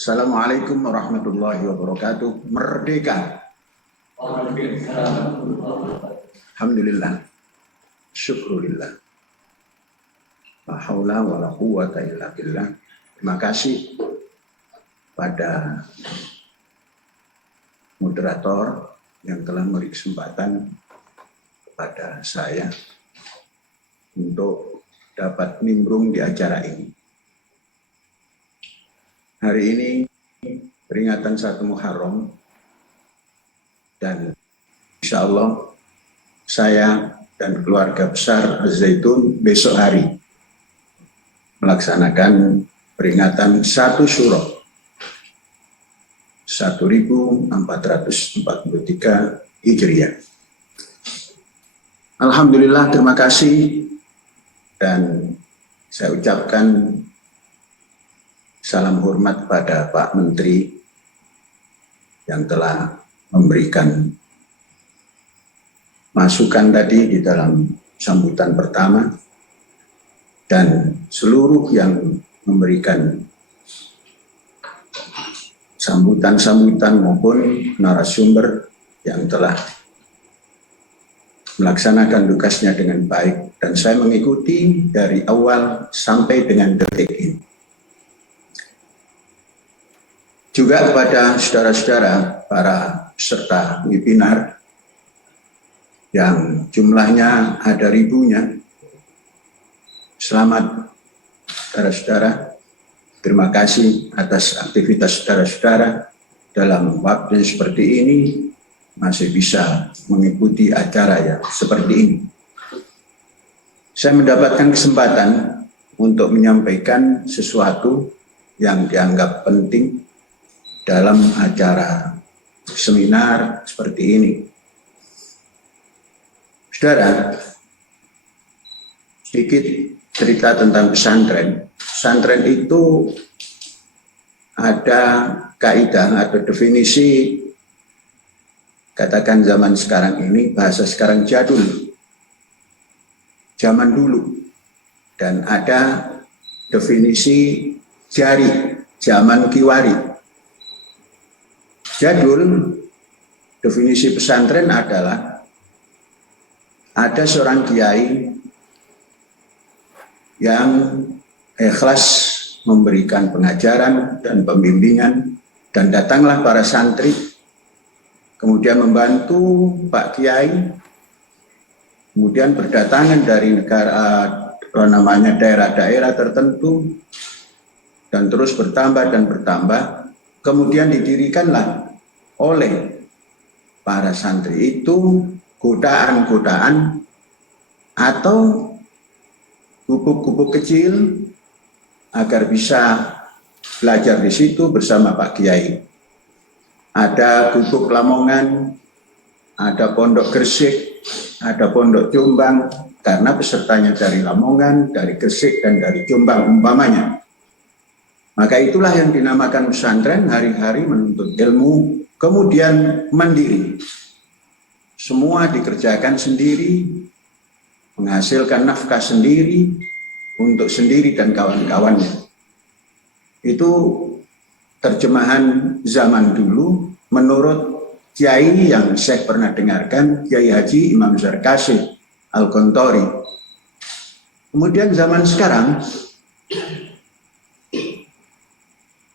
Assalamualaikum warahmatullahi wabarakatuh. Merdeka. Alhamdulillah. Syukurillah. La haula wa la quwwata illa billah. Terima kasih pada moderator yang telah memberi kesempatan kepada saya untuk dapat nimbrung di acara ini. Hari ini peringatan 1 Muharram dan insya Allah saya dan keluarga besar Az-Zaitun besok hari melaksanakan peringatan 1 Syuro 1443 Hijriah. Alhamdulillah, terima kasih dan saya ucapkan salam hormat pada Pak Menteri yang telah memberikan masukan tadi di dalam sambutan pertama dan seluruh yang memberikan sambutan-sambutan maupun narasumber yang telah melaksanakan tugasnya dengan baik dan saya mengikuti dari awal sampai dengan detik ini. Juga kepada saudara-saudara para peserta webinar yang jumlahnya ada ribunya. Selamat saudara-saudara, terima kasih atas aktivitas saudara-saudara dalam waktu seperti ini masih bisa mengikuti acara yang seperti ini. Saya mendapatkan kesempatan untuk menyampaikan sesuatu yang dianggap penting dalam acara seminar seperti ini. Saudara, sedikit cerita tentang pesantren. Pesantren itu ada kaidah atau definisi, katakan zaman sekarang ini, bahasa sekarang jadul, zaman dulu. Dan ada definisi jari, zaman kiwari. Jadul, definisi pesantren adalah ada seorang kiai yang ikhlas memberikan pengajaran dan pembimbingan dan datanglah para santri kemudian membantu Pak Kiai, kemudian berdatangan dari daerah-daerah tertentu dan terus bertambah dan bertambah, kemudian didirikanlah oleh para santri itu godaan-godaan atau gubuk-gubuk kecil agar bisa belajar di situ bersama Pak Kiai. Ada gubuk Lamongan, ada pondok Gresik, ada pondok Jombang, karena pesertanya dari Lamongan, dari Gresik, dan dari Jombang umpamanya. Maka itulah yang dinamakan pesantren, hari-hari menuntut ilmu, kemudian mandiri. Semua dikerjakan sendiri, menghasilkan nafkah sendiri, untuk sendiri dan kawan-kawannya. Itu terjemahan zaman dulu menurut Kiai yang saya pernah dengarkan, Kiai Haji Imam Zarkasih Al-Qontori. Kemudian zaman sekarang,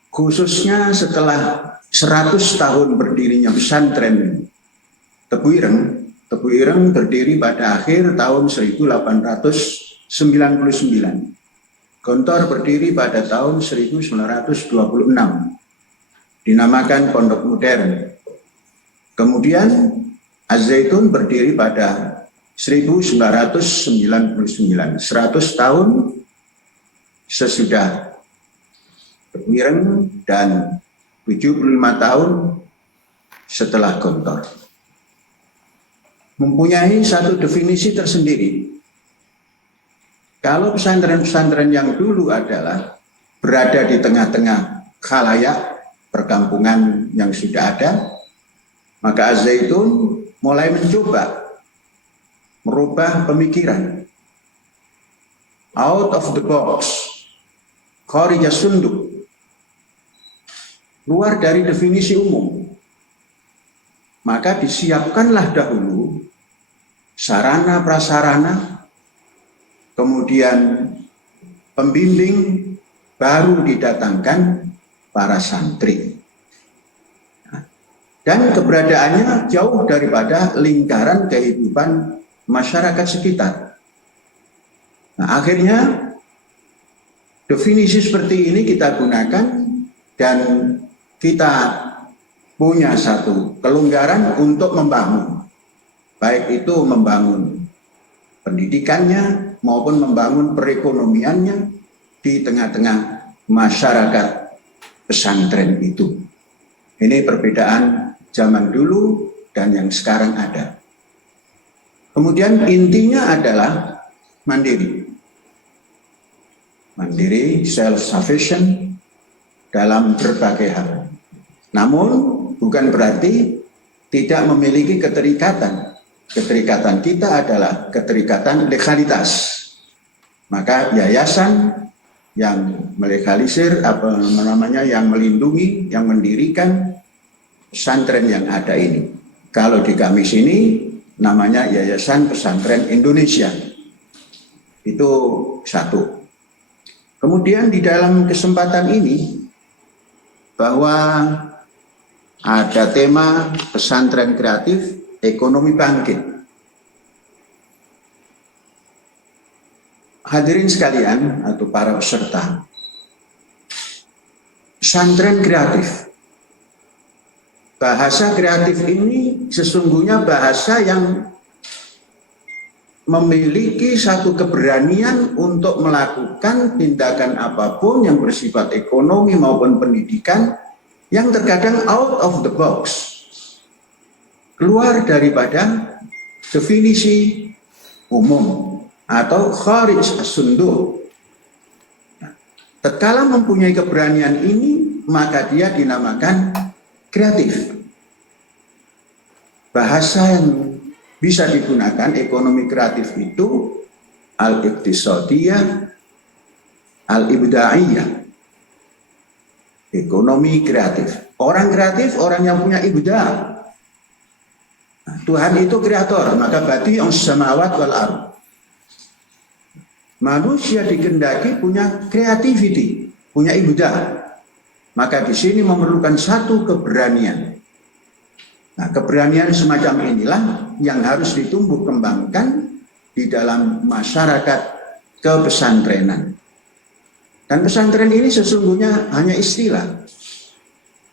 khususnya setelah 100 tahun berdirinya pesantren Tebu Ireng berdiri pada akhir tahun 1899. Gontor berdiri pada tahun 1926. Dinamakan Pondok Modern. Kemudian Az-Zaitun berdiri pada 1999. 100 tahun sesudah Tebu Ireng dan 75 tahun setelah Gontor. Mempunyai satu definisi tersendiri. Kalau pesantren-pesantren yang dulu adalah berada di tengah-tengah khalayak perkampungan yang sudah ada, maka Az-Zaitun mulai mencoba merubah pemikiran. Out of the box, kharija sunduk. luar dari definisi umum. Maka disiapkanlah dahulu sarana prasarana, kemudian pembimbing, baru didatangkan para santri. Dan keberadaannya jauh daripada lingkaran kehidupan masyarakat sekitar. Nah, akhirnya definisi seperti ini kita gunakan dan kita punya satu kelonggaran untuk membangun. Baik itu membangun pendidikannya maupun membangun perekonomiannya di tengah-tengah masyarakat pesantren itu. Ini perbedaan zaman dulu dan yang sekarang ada. Kemudian intinya adalah mandiri. Mandiri, self-sufficient dalam berbagai hal. Namun bukan berarti tidak memiliki keterikatan. Keterikatan kita adalah keterikatan legalitas. Maka yayasan yang melegalisir, yang melindungi, yang mendirikan pesantren yang ada ini. Kalau di kami sini namanya Yayasan Pesantren Indonesia. Itu satu. Kemudian di dalam kesempatan ini bahwa ada tema pesantren kreatif ekonomi bangkit. Hadirin sekalian atau para peserta, pesantren kreatif. Bahasa kreatif ini sesungguhnya bahasa yang memiliki satu keberanian untuk melakukan tindakan apapun yang bersifat ekonomi maupun pendidikan yang terkadang out of the box, keluar daripada definisi umum atau kharij as-sunduq. Tatkala mempunyai keberanian ini, maka dia dinamakan kreatif. Bahasa yang bisa digunakan ekonomi kreatif itu al-iqtisadiyah, al-ibda'iyah. Ekonomi kreatif. Orang kreatif, orang yang punya ibda'. Nah, Tuhan itu kreator, maka badi'us samawat wal ardh. Manusia dikehendaki punya creativity, punya ibda'. Maka di sini memerlukan satu keberanian. Nah, keberanian semacam inilah yang harus ditumbuh kembangkan di dalam masyarakat kepesantrenan. Dan pesantren ini sesungguhnya hanya istilah.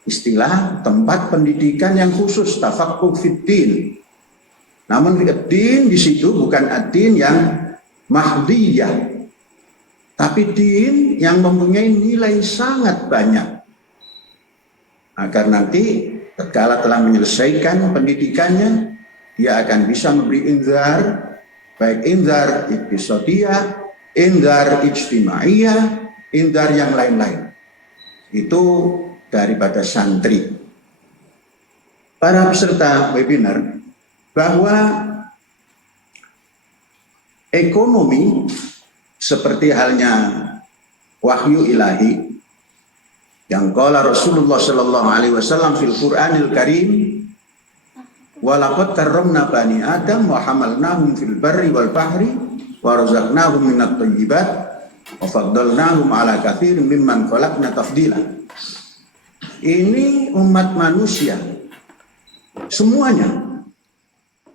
Istilah tempat pendidikan yang khusus, tafaqquh fiddin. Namun din di situ bukan ad-din yang mahdiyah, tapi din yang mempunyai nilai sangat banyak. Agar nanti tatkala telah menyelesaikan pendidikannya, dia akan bisa memberi inzar, baik inzar iqtisadiyah, inzar ijtimaiyah, inzar yang lain-lain. Itu daripada santri. Para peserta webinar, bahwa ekonomi seperti halnya wahyu ilahi yang qala Rasulullah sallallahu alaihi wasallam fil Qur'anil Karim, wa laqad karramna bani Adam wa hamalnahum fil barri wal bahri wa razaqnahum minat thayyibat wa faddalnahum ala katsirin mimman khalaqna tafdila. Ini umat manusia semuanya.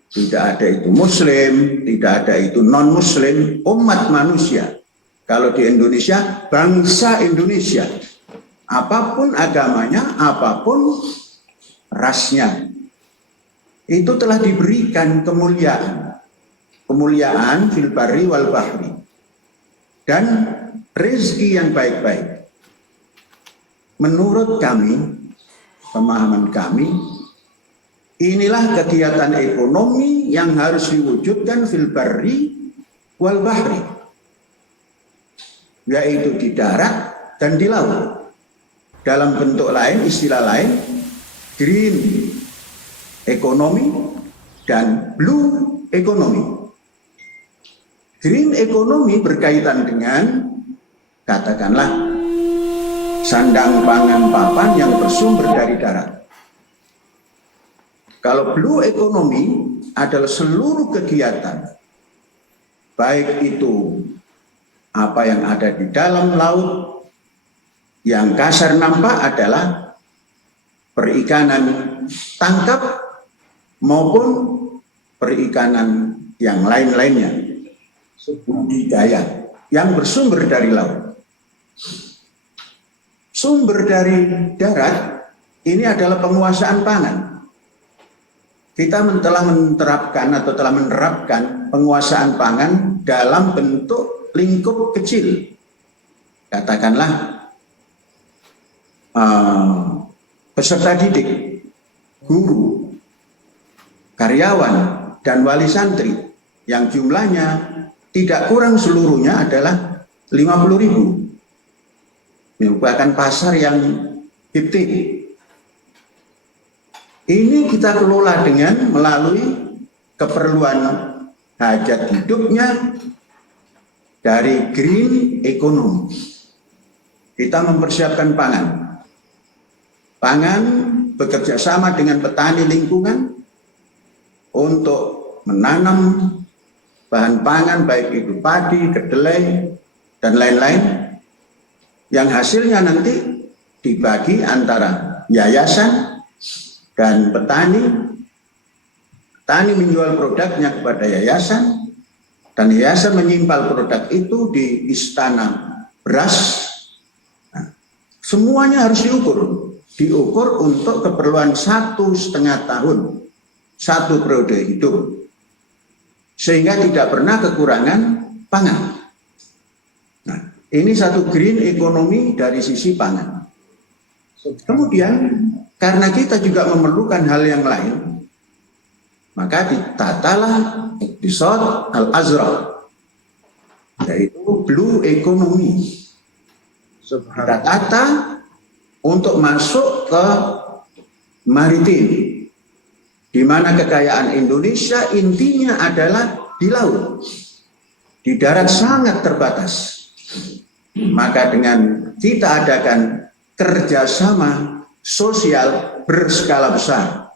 Tidak ada itu muslim, tidak ada itu non muslim, umat manusia. Kalau di Indonesia, bangsa Indonesia. Apapun agamanya, apapun rasnya, itu telah diberikan kemuliaan. Kemuliaan fil barri wal bahri. Dan rezeki yang baik-baik. Menurut kami, pemahaman kami, inilah kegiatan ekonomi yang harus diwujudkan fil barri wal bahri. Yaitu di darat dan di laut. Dalam bentuk lain, istilah lain, green ekonomi dan blue ekonomi. Green ekonomi berkaitan dengan, katakanlah, sandang pangan papan yang bersumber dari darat. Kalau blue economy adalah seluruh kegiatan, baik itu apa yang ada di dalam laut, yang kasar nampak adalah perikanan tangkap maupun perikanan yang lain-lainnya, budidaya yang bersumber dari laut. Sumber dari darat ini adalah penguasaan pangan. Kita telah menerapkan penguasaan pangan dalam bentuk lingkup kecil. Katakanlah peserta didik, guru, karyawan, dan wali santri yang jumlahnya tidak kurang seluruhnya adalah 50.000. Merupakan pasar yang fiktif. Ini kita kelola dengan melalui keperluan hajat hidupnya dari green economy. Kita mempersiapkan pangan. Pangan bekerja sama dengan petani lingkungan untuk menanam bahan pangan baik itu padi, kedelai, dan lain-lain, yang hasilnya nanti dibagi antara yayasan dan petani. Petani menjual produknya kepada yayasan, dan yayasan menyimpan produk itu di istana beras. Nah, semuanya harus diukur untuk keperluan 1,5 tahun, 1 periode hidup, sehingga tidak pernah kekurangan pangan. Nah, ini satu green economy dari sisi pangan. Kemudian karena kita juga memerlukan hal yang lain, maka ditatalah episode Al-Azraq, yaitu blue economy. Kita tata untuk masuk ke maritim, di mana kekayaan Indonesia intinya adalah di laut, di darat sangat terbatas. Maka dengan kita adakan kerjasama sosial berskala besar